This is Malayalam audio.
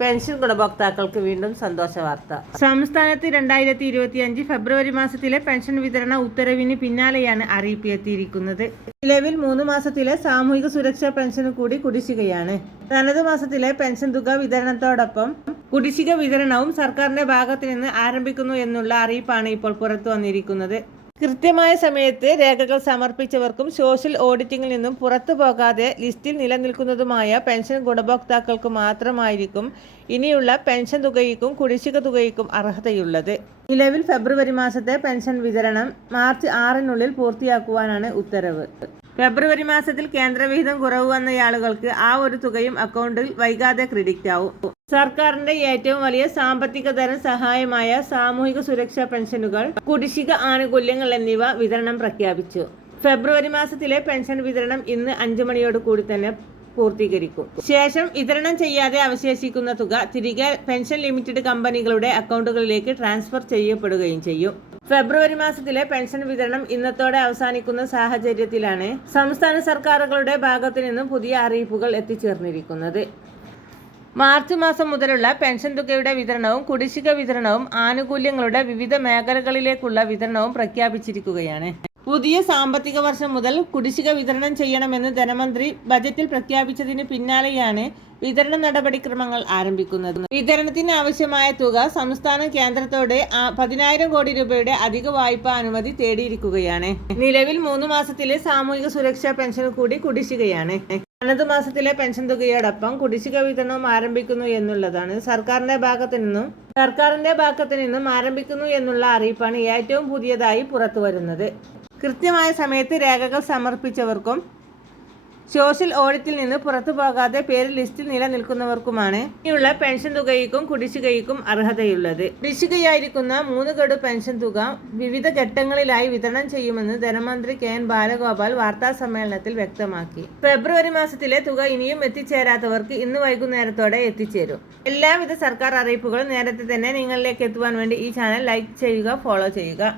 പെൻഷൻ ഗുണഭോക്താക്കൾക്ക് വീണ്ടും സന്തോഷ വാർത്ത. സംസ്ഥാനത്ത് രണ്ടായിരത്തി ഇരുപത്തി അഞ്ച് ഫെബ്രുവരി മാസത്തിലെ പെൻഷൻ വിതരണ ഉത്തരവിന് പിന്നാലെയാണ് അറിയിപ്പ് എത്തിയിരിക്കുന്നത്. നിലവിൽ മൂന്ന് മാസത്തിലെ സാമൂഹിക സുരക്ഷാ പെൻഷൻ കൂടി കുടിശ്ശികയാണ്. തനത് മാസത്തിലെ പെൻഷൻ തുക വിതരണത്തോടൊപ്പം കുടിശ്ശിക വിതരണവും സർക്കാരിന്റെ ഭാഗത്ത് നിന്ന് ആരംഭിക്കുന്നു എന്നുള്ള അറിയിപ്പാണ് ഇപ്പോൾ പുറത്തു വന്നിരിക്കുന്നത്. കൃത്യമായ സമയത്ത് രേഖകൾ സമർപ്പിച്ചവർക്കും സോഷ്യൽ ഓഡിറ്റിംഗിൽ നിന്നും പുറത്തു പോകാതെ ലിസ്റ്റിൽ നിലനിൽക്കുന്നതുമായ പെൻഷൻ ഗുണഭോക്താക്കൾക്ക് മാത്രമായിരിക്കും ഇനിയുള്ള പെൻഷൻ തുകയ്ക്കും കുടിശ്ശിക തുകയ്ക്കും അർഹതയുള്ളത്. നിലവിൽ ഫെബ്രുവരി മാസത്തെ പെൻഷൻ വിതരണം മാർച്ച് ആറിനുള്ളിൽ പൂർത്തിയാക്കുവാനാണ് ഉത്തരവ്. ഫെബ്രുവരി മാസത്തിൽ കേന്ദ്രവിഹിതം കുറവ് വന്നയാളുകൾക്ക് ആ ഒരു തുകയും അക്കൗണ്ടിൽ വൈകാതെ ക്രെഡിറ്റ് ആവും. സർക്കാരിന്റെ ഏറ്റവും വലിയ സാമ്പത്തിക ധന സഹായമായ സാമൂഹിക സുരക്ഷാ പെൻഷനുകൾ കുടിശ്ശിക ആനുകൂല്യങ്ങൾ എന്നിവ വിതരണം പ്രഖ്യാപിച്ചു. ഫെബ്രുവരി മാസത്തിലെ പെൻഷൻ വിതരണം ഇന്ന് അഞ്ചു മണിയോട് കൂടി തന്നെ പൂർത്തീകരിക്കും. ശേഷം വിതരണം ചെയ്യാതെ അവശേഷിക്കുന്ന തുക തിരികെ പെൻഷൻ ലിമിറ്റഡ് കമ്പനികളുടെ അക്കൗണ്ടുകളിലേക്ക് ട്രാൻസ്ഫർ ചെയ്യപ്പെടുകയും ചെയ്യും. ഫെബ്രുവരി മാസത്തിലെ പെൻഷൻ വിതരണം ഇന്നത്തോടെ അവസാനിക്കുന്ന സാഹചര്യത്തിലാണ് സംസ്ഥാന സർക്കാരുകളുടെ ഭാഗത്തു നിന്നും പുതിയ അറിയിപ്പുകൾ എത്തിച്ചേർന്നിരിക്കുന്നത്. മാർച്ച് മാസം മുതലുള്ള പെൻഷൻ തുകയുടെ വിതരണവും കുടിശ്ശിക വിതരണവും ആനുകൂല്യങ്ങളുടെ വിവിധ മേഖലകളിലേക്കുള്ള വിതരണവും പ്രഖ്യാപിച്ചിരിക്കുകയാണ്. പുതിയ സാമ്പത്തിക വർഷം മുതൽ കുടിശ്ശിക വിതരണം ചെയ്യണമെന്ന് ധനമന്ത്രി ബജറ്റിൽ പ്രഖ്യാപിച്ചതിന് പിന്നാലെയാണ് വിതരണ നടപടിക്രമങ്ങൾ ആരംഭിക്കുന്നത്. വിതരണത്തിന് ആവശ്യമായ തുക സംസ്ഥാന കേന്ദ്രത്തോട് പതിനായിരം കോടി രൂപയുടെ അധിക വായ്പാ അനുമതി തേടിയിരിക്കുകയാണ്. നിലവിൽ മൂന്ന് മാസത്തിലെ സാമൂഹിക സുരക്ഷാ പെൻഷൻ കൂടി കുടിശ്ശികയാണ്. തനത് മാസത്തിലെ പെൻഷൻ തുകയോടൊപ്പം കുടിശ്ശിക വിതരണവും ആരംഭിക്കുന്നു എന്നുള്ളതാണ് സർക്കാരിന്റെ ഭാഗത്തു നിന്നും സർക്കാരിന്റെ ഭാഗത്തു നിന്നും ആരംഭിക്കുന്നു എന്നുള്ള അറിയിപ്പാണ് ഏറ്റവും പുതിയതായി പുറത്തു വരുന്നത് കൃത്യമായ സമയത്ത് രേഖകൾ സമർപ്പിച്ചവർക്കും സോഷ്യൽ ഓഡിറ്റിൽ നിന്ന് പുറത്തു പോകാതെ പേര് ലിസ്റ്റിൽ നിലനിൽക്കുന്നവർക്കുമാണ് ഇനിയുള്ള പെൻഷൻ തുകയ്ക്കും കുടിശ്ശികയ്ക്കും അർഹതയുള്ളത്. കുടിശ്ശികയായിരിക്കുന്ന മൂന്ന് ഗഡു പെൻഷൻ തുക വിവിധ ഘട്ടങ്ങളിലായി വിതരണം ചെയ്യുമെന്ന് ധനമന്ത്രി കെ എൻ ബാലഗോപാൽ വാർത്താ സമ്മേളനത്തിൽ വ്യക്തമാക്കി. ഫെബ്രുവരി മാസത്തിലെ തുക ഇനിയും എത്തിച്ചേരാത്തവർക്ക് ഇന്ന് വൈകുന്നേരത്തോടെ എത്തിച്ചേരും. എല്ലാവിധ സർക്കാർ അറിയിപ്പുകളും നേരത്തെ തന്നെ നിങ്ങളിലേക്ക് എത്തുവാൻ വേണ്ടി ഈ ചാനൽ ലൈക്ക് ചെയ്യുക ഫോളോ ചെയ്യുക.